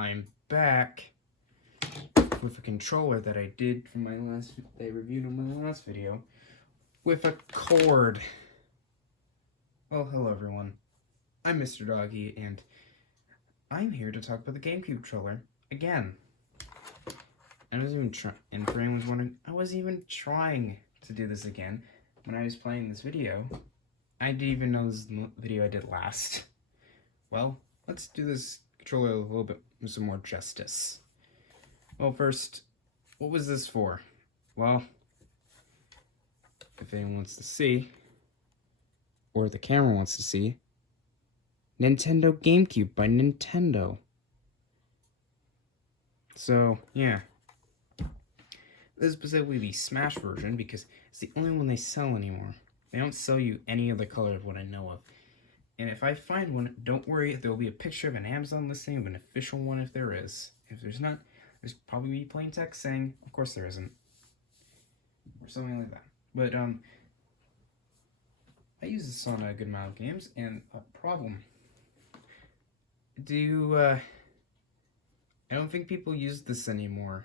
I'm back with a controller that I did from my last, that I reviewed on my last video, with a cord. Well, hello everyone. I'm Mr. Doggy, and I'm here to talk about the Gamecube controller again. I was even trying, and for anyone who's wondering, I wasn't even trying to do this again when I was playing this video. I didn't even know this video I did last. Well, let's do this controller a little bit with some more justice. Well, first, what was this for? Well, if anyone wants to see, or the camera wants to see, Nintendo Gamecube by Nintendo. So, yeah. This is specifically the Smash version because it's the only one they sell anymore. They don't sell you any other color of what I know of. And if I find one, don't worry, there will be a picture of an Amazon listing of an official one if there is. If there's not, there's probably be plain text saying, of course there isn't. Or something like that. But, I use this on a good amount of games, and a problem. I don't think people use this anymore.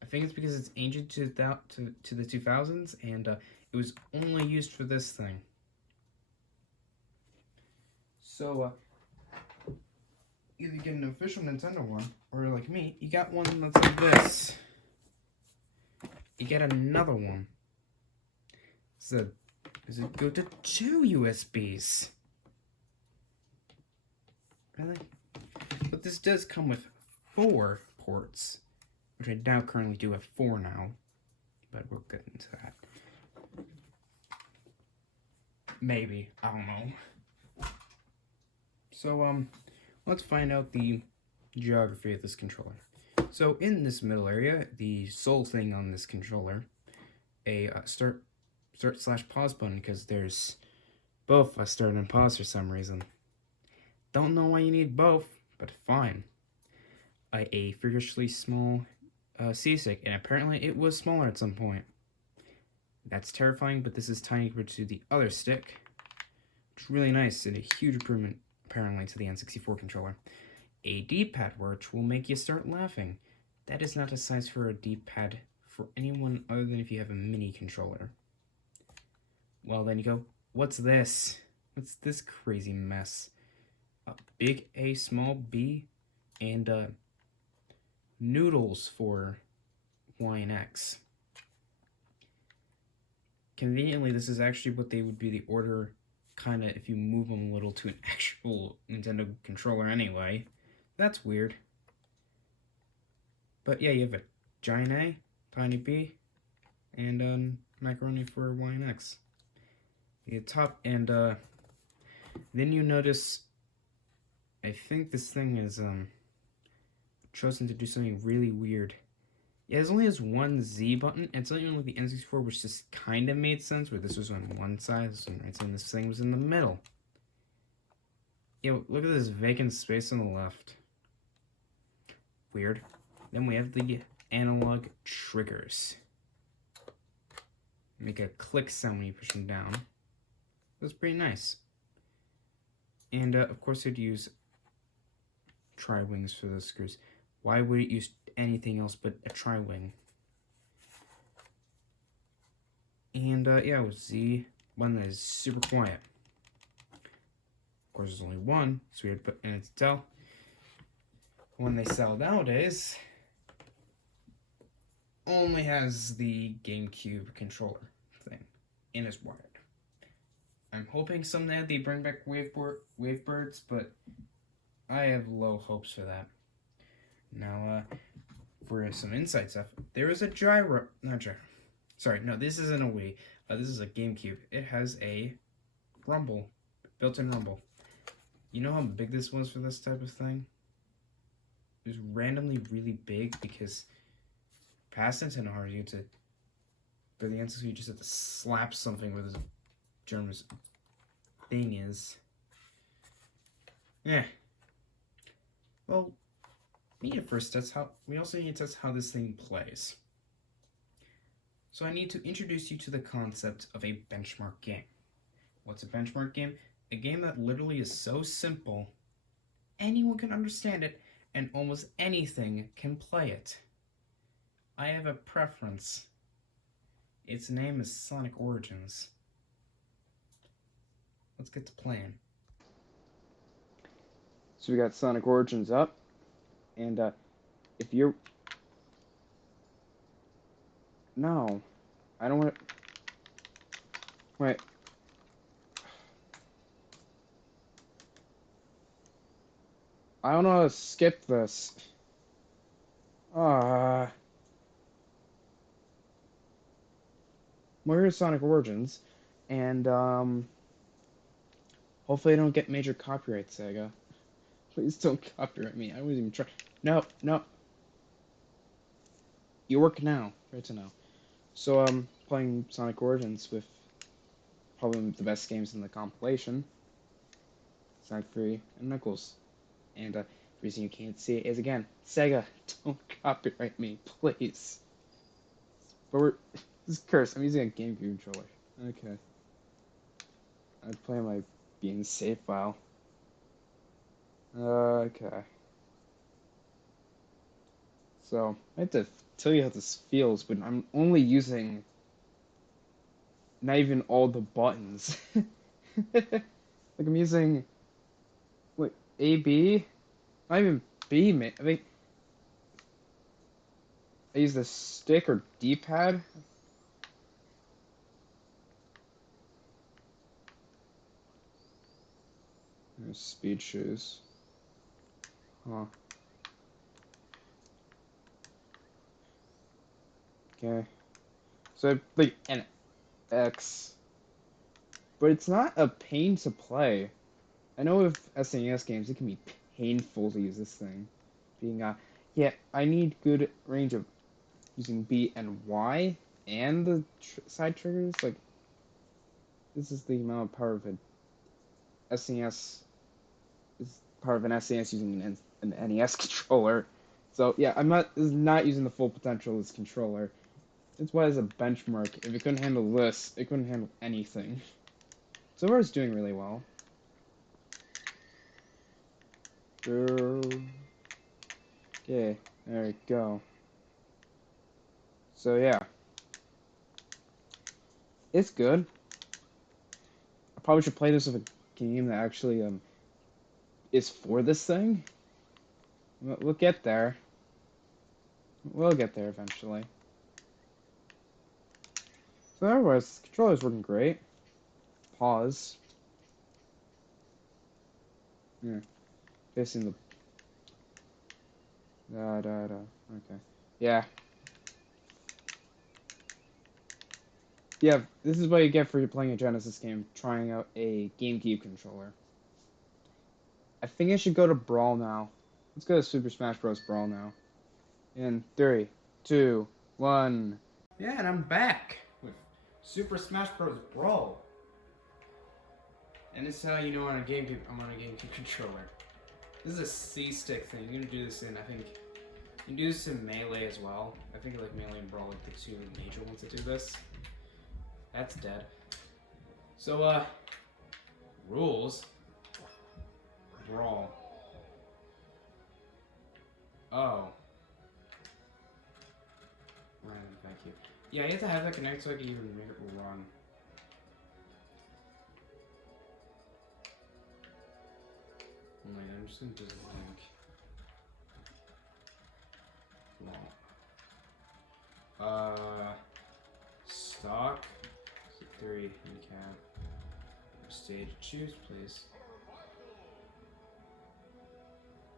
I think it's because it's ancient to the 2000s, and it was only used for this thing. So, either get an official Nintendo one, or like me, you got one that's like this. You get another one. So, does it go to 2 USBs? Really? But this does come with 4 ports, which I now currently do have 4 now, but we'll get into that. Maybe, I don't know. So, let's find out the geography of this controller. So, in this middle area, the sole thing on this controller, a start/pause button, because there's both a start and pause for some reason. Don't know why you need both, but fine. A freakishly small C-stick, and apparently it was smaller at some point. That's terrifying, but this is tiny compared to the other stick. It's really nice and a huge improvement, apparently, to the N64 controller. A D-pad, which will make you start laughing. That is not a size for a D-pad for anyone other than if you have a mini controller. Well, then you go, what's this? What's this crazy mess? A big A, small B, and noodles for Y and X. Conveniently, this is actually what they would be the order, kind of, if you move them a little to an actual Nintendo controller anyway. That's weird. But yeah, you have a giant A, tiny B, and macaroni for Y and X. The top, and then you notice, I think this thing is chosen to do something really weird. It only has one Z button, and it's not even like the N64, which just kind of made sense, where this was on one side, this was on the right side, and this thing was in the middle. Yo, look at this vacant space on the left. Weird. Then we have the analog triggers. Make a click sound when you push them down. That's pretty nice. And of course I'd use tri-wings for those screws. Why would it use anything else but a tri-wing? And yeah, with Z, one that is super quiet. Of course there's only one, it's weird, but and it's tell. One they sell nowadays only has the GameCube controller thing, and it's wired. I'm hoping someday they bring back Wavebirds, but I have low hopes for that. Now, for some inside stuff, there is a this isn't a Wii. This is a GameCube. It has a rumble, built-in rumble. You know how big this was for this type of thing? It was randomly really big because past Nintendo hard you to, for the N64 you just have to slap something with this German's thing is. Yeah. Well, we also need to test how this thing plays. So I need to introduce you to the concept of a benchmark game. What's a benchmark game? A game that literally is so simple, anyone can understand it, and almost anything can play it. I have a preference. Its name is Sonic Origins. Let's get to playing. So we got Sonic Origins up, and if you're... No, I don't want to... Wait. I don't know how to skip this. Well, here's Sonic Origins, and hopefully I don't get major copyright, Sega. Please don't copyright me. I wasn't even trying. No, no. You work now. Right to know. So playing Sonic Origins with probably the best games in the compilation, Sonic 3 and Knuckles. And the reason you can't see it is, again, Sega, don't copyright me, please. But this is cursed. I'm using a Gamecube controller. Okay. I'd play my being safe file. Okay. So, I have to tell you how this feels, but I'm only using not even all the buttons. Like, I'm using, like, A, B? Not even B, man. I mean, I use the stick or D-pad. There's speed shoes. Huh. Okay. So, like, an X. But it's not a pain to play. I know with SNES games, it can be painful to use this thing. Being, yeah, I need good range of using B and Y and the side triggers. Like, this is the amount of power of an SNES. This is part of an SNES using an NES controller. So, yeah, this is not using the full potential of this controller. That's why, as a benchmark, if it couldn't handle this, it couldn't handle anything. So far, it's doing really well. Okay, there we go. So yeah, it's good. I probably should play this with a game that actually is for this thing. We'll get there. We'll get there eventually. So otherwise, the controller's working great. Pause. Yeah, facing the... Okay. Yeah. Yeah, this is what you get for playing a Genesis game, trying out a GameCube controller. I think I should go to Brawl now. Let's go to Super Smash Bros. Brawl now. In 3, 2, 1. Yeah, and I'm back with Super Smash Bros. Brawl. And this is how you know I'm on a GameCube controller. This is a C-stick thing. You can do this in, I think, you can do this in Melee as well. I think like Melee and Brawl, like the two major ones that do this. That's dead. So, rules. Brawl. Oh. Thank you. Yeah, you have to have that connect so I can even make it run. Wait, I'm just gonna do the link. Stock. 3, handicap. Stage, choose, please.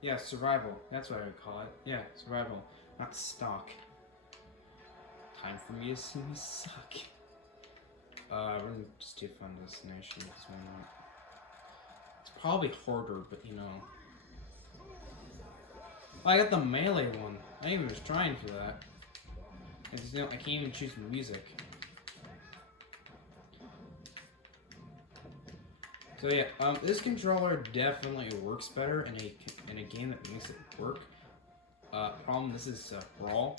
Yeah, survival. That's what I would call it. Yeah, survival. Not stock. Time for me to see me suck. We're gonna just do fun destination because why not? It's probably harder, but you know. Oh, I got the Melee one. I even was trying for that. I just, I can't even choose music. So yeah, this controller definitely works better in a game that makes it work. Problem, this is Brawl.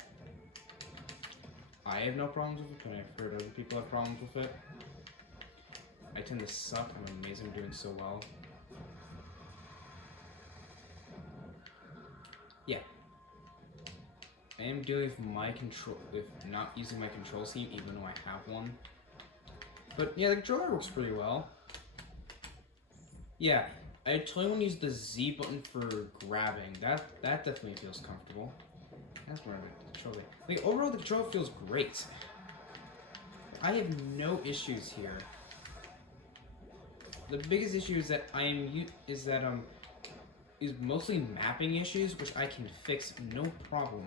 I have no problems with it, but I've heard other people have problems with it. I tend to suck. I'm amazing doing so well. Yeah. I am dealing with not using my control scheme, even though I have one. But yeah, the controller works pretty well. Yeah, I totally want to use the Z button for grabbing. That definitely feels comfortable. That's more of the controller. Like overall, the controller feels great. I have no issues here. The biggest issue is that is mostly mapping issues, which I can fix no problem.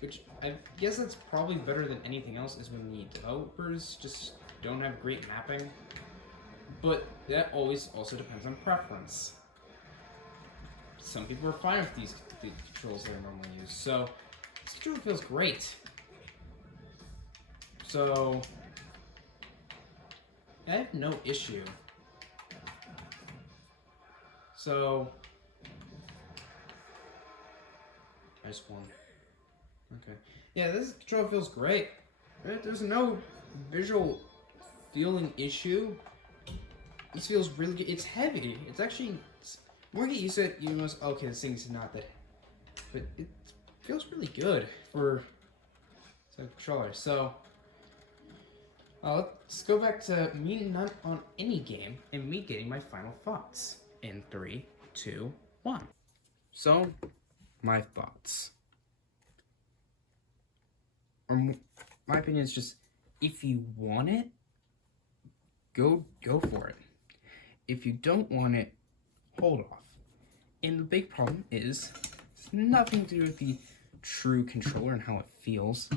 Which I guess that's probably better than anything else, is when the developers just don't have great mapping. But that always also depends on preference. Some people are fine with the controls that I normally use, so this controller feels great. So I have no issue. So I just won. Okay. Yeah, this controller feels great. Right? There's no visual feeling issue. This feels really good. It's heavy. It's actually more you get used to it, you must okay, this thing's not that, but it feels really good for a controller. So let's go back to me not on any game and me getting my final thoughts in 3, 2, 1. So my thoughts, or my opinion is just, if you want it, go for it. If you don't want it, hold off. And the big problem is, it's nothing to do with the true controller and how it feels.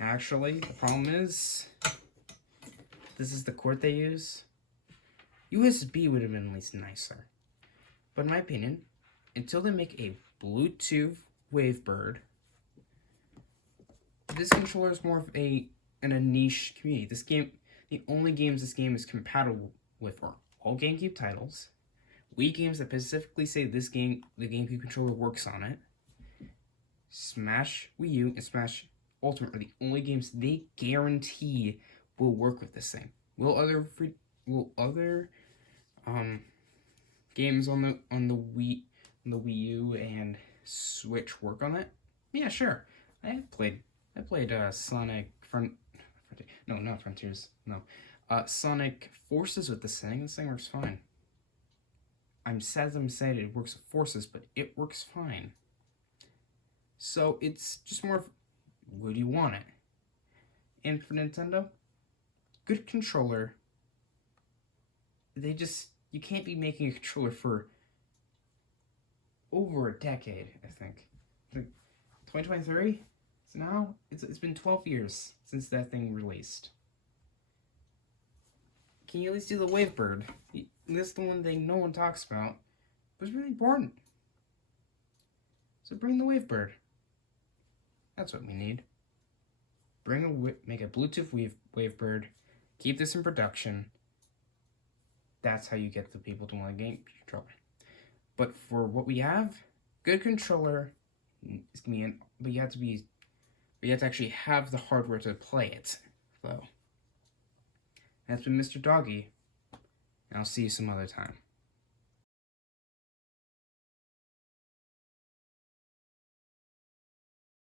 Actually, the problem is, this is the cord they use. USB would have been at least nicer. But in my opinion, until they make a Bluetooth Wavebird, this controller is more of in a niche community. This game, the only games this game is compatible with are all GameCube titles, Wii games that specifically say this game, the GameCube controller works on it, Smash Wii U and Smash Ultimate are the only games they guarantee will work with this thing. Will other games on the Wii U and Switch work on it? Yeah, sure. I played Sonic not Frontiers. No. Sonic Forces with this thing. This thing works fine. I'm sad it works with Forces, but it works fine. So it's just more of, would you want it? And for Nintendo, good controller. You can't be making a controller for over a decade, I think. 2023? So now, it's been 12 years since that thing released. Can you at least do the Wavebird? This is the one thing no one talks about, but it's really important. So bring the Wavebird. That's what we need. Make a Bluetooth Wavebird. Keep this in production. That's how you get the people to want a game controller. But for what we have, good controller is gonna be but you have to actually have the hardware to play it, though. That's been Mr. Doggy, and I'll see you some other time.